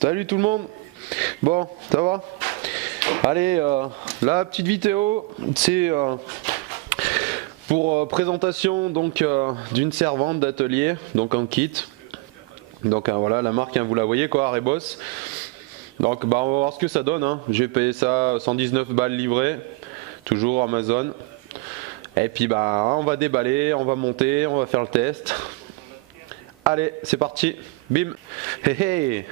Salut tout le monde. Bon, ça va? Allez, la petite vidéo, c'est pour présentation donc d'une servante d'atelier, donc en kit. Donc voilà, la marque, vous la voyez quoi, Rebos. Donc bah, on va voir ce que ça donne. Hein. J'ai payé ça 119 balles livrées, toujours Amazon. Et puis bah on va déballer, on va monter, on va faire le test. Allez, c'est parti. Bim. Hé hé.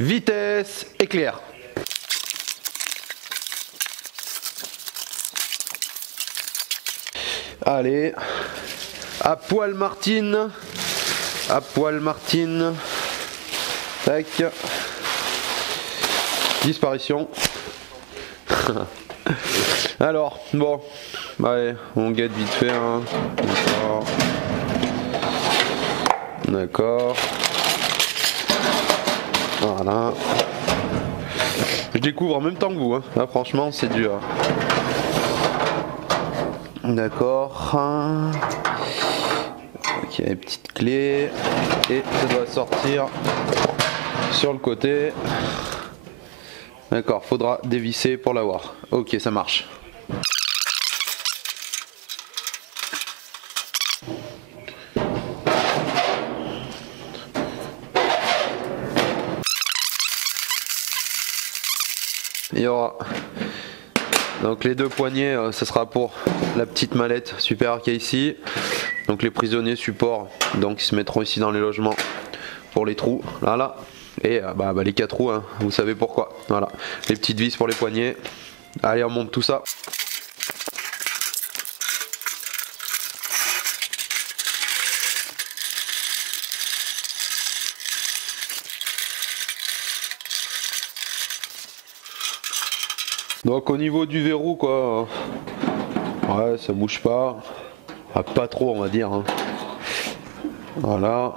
Vitesse éclair. Allez, à poil Martine, tac, disparition. Alors, bon, allez, on guette vite fait, hein. D'accord, voilà. Je découvre en même temps que vous, hein. Là franchement c'est dur. D'accord. Ok, petite clé. Et ça doit sortir sur le côté. D'accord, faudra dévisser pour l'avoir. Ok, ça marche. Il y aura donc les deux poignées, ce sera pour la petite mallette super qui est ici. Donc les prisonniers support, donc ils se mettront ici dans les logements pour les trous, voilà. Et les 4 trous, hein, vous savez pourquoi. Voilà, les petites vis pour les poignets. Allez, on monte tout ça. Donc au niveau du verrou quoi, ouais ça bouge pas, pas trop on va dire, hein. Voilà,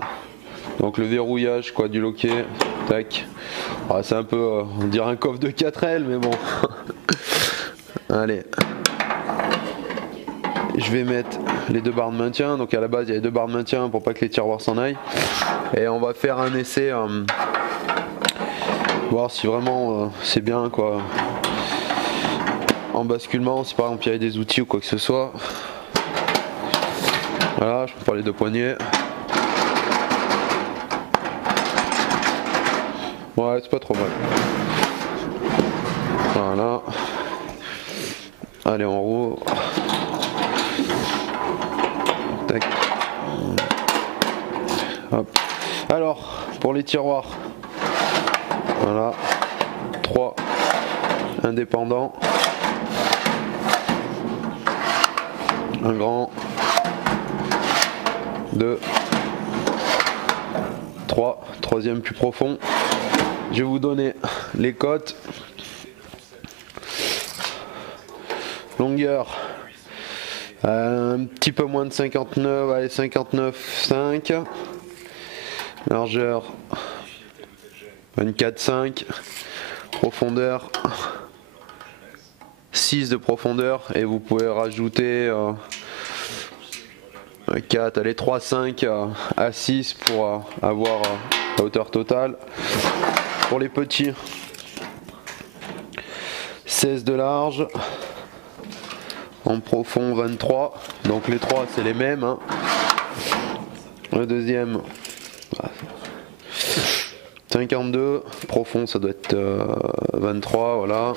donc le verrouillage quoi du loquet, tac, ouais, c'est un peu, on dirait un coffre de 4L mais bon. Allez, je vais mettre les deux barres de maintien, donc à la base il y a les deux barres de maintien pour pas que les tiroirs s'en aillent, et on va faire un essai, voir si vraiment c'est bien quoi. En basculement, si par exemple il y a des outils ou quoi que ce soit. Voilà, je prends les deux poignets. Ouais, c'est pas trop mal. Voilà. Allez, en haut. Tac. Hop. Alors, pour les tiroirs. Voilà. 3 indépendants. Un grand, 2, 3, troisième plus profond. Je vais vous donner les cotes. Longueur, un petit peu moins de 59, allez 59,5. Largeur, 24,5. Profondeur, 6 de profondeur, et vous pouvez rajouter 4, allez 3, 5 à 6 pour avoir la hauteur totale. Pour les petits, 16 de large, en profond 23, donc les 3 c'est les mêmes, hein. Le deuxième 52, profond ça doit être 23, voilà.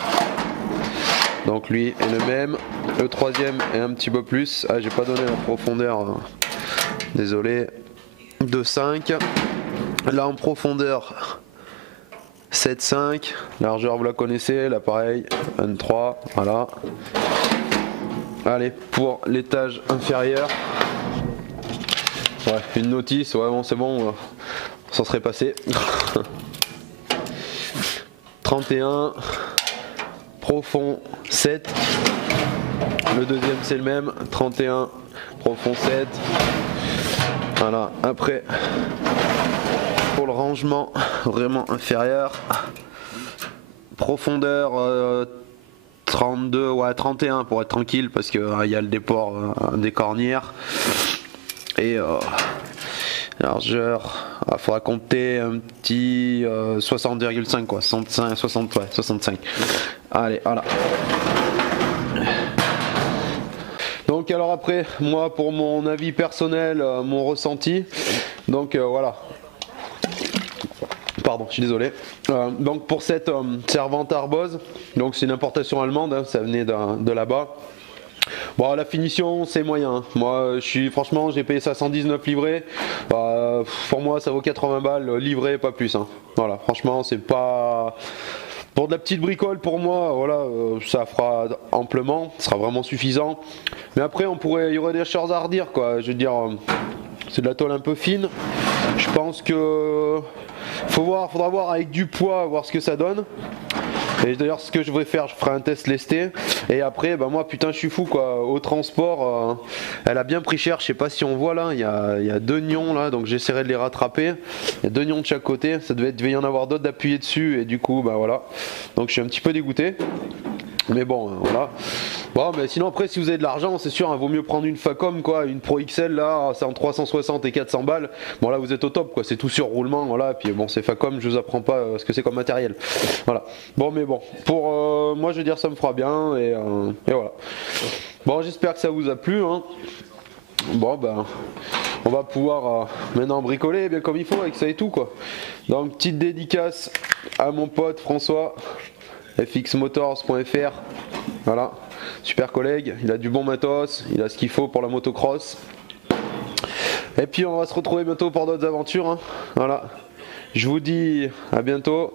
Donc lui est le même. Le troisième est un petit peu plus. Ah, j'ai pas donné la profondeur, hein. Désolé. 2,5. Là en profondeur 7,5. Largeur vous la connaissez, là pareil 23. Voilà. Allez, pour l'étage inférieur. Ouais, une notice, ouais bon c'est bon, on s'en serait passé. 31. Profond 7, le deuxième c'est le même, 31, profond 7, voilà. Après pour le rangement vraiment inférieur, profondeur 32, ouais 31 pour être tranquille parce que y a le déport des cornières, et Largeur, il faudra compter un petit 60,5 quoi, 65, 60, ouais, 65. Allez, voilà. Donc alors après, moi pour mon avis personnel, mon ressenti, donc voilà. Pardon, je suis désolé. Donc pour cette servante Arbose, donc c'est une importation allemande, hein, ça venait de là-bas. Bon, la finition c'est moyen, hein. Moi franchement j'ai payé ça 119 livrés, pour moi ça vaut 80 balles livré, pas plus, hein. Voilà, franchement c'est pas... Pour de la petite bricole, pour moi, voilà, ça fera amplement, ce sera vraiment suffisant. Mais après, il y aurait des choses à redire, quoi. Je veux dire, c'est de la tôle un peu fine. Je pense que faudra voir avec du poids, voir ce que ça donne. Et d'ailleurs, ce que je vais faire, je ferai un test lesté. Et après, bah moi, putain, je suis fou, quoi. Au transport, elle a bien pris cher. Je sais pas si on voit là, il y a deux nions là, donc j'essaierai de les rattraper. Il y a deux nions de chaque côté. Ça devait y en avoir d'autres d'appuyer dessus, et du coup, bah voilà. Donc je suis un petit peu dégoûté. Mais bon, voilà. Bon, mais sinon après, si vous avez de l'argent, c'est sûr, hein, vaut mieux prendre une Facom, quoi, une Pro XL là, c'est en 360 et 400 balles. Bon là, vous êtes au top, quoi, c'est tout sur roulement, voilà. Et puis bon, c'est Facom, je vous apprends pas ce que c'est comme matériel. Voilà. Bon, mais bon, pour moi, je veux dire, ça me fera bien et voilà. Bon, j'espère que ça vous a plu, hein. Bon, ben, on va pouvoir maintenant bricoler bien comme il faut avec ça et tout, quoi. Donc, petite dédicace à mon pote François. fxmotors.fr, voilà, super collègue, il a du bon matos, il a ce qu'il faut pour la motocross. Et puis on va se retrouver bientôt pour d'autres aventures, hein. Voilà, je vous dis à bientôt,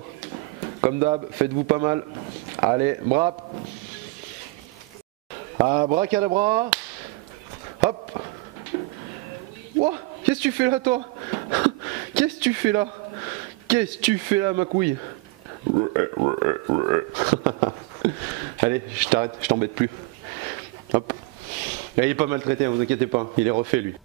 comme d'hab, faites-vous pas mal, allez, brap, abracadabra, hop, ouah, qu'est-ce que tu fais là toi? Qu'est-ce que tu fais là? Qu'est-ce que tu fais là ma couille? Allez, je t'arrête, je t'embête plus. Hop. Là, il est pas maltraité, hein, vous inquiétez pas, il est refait lui.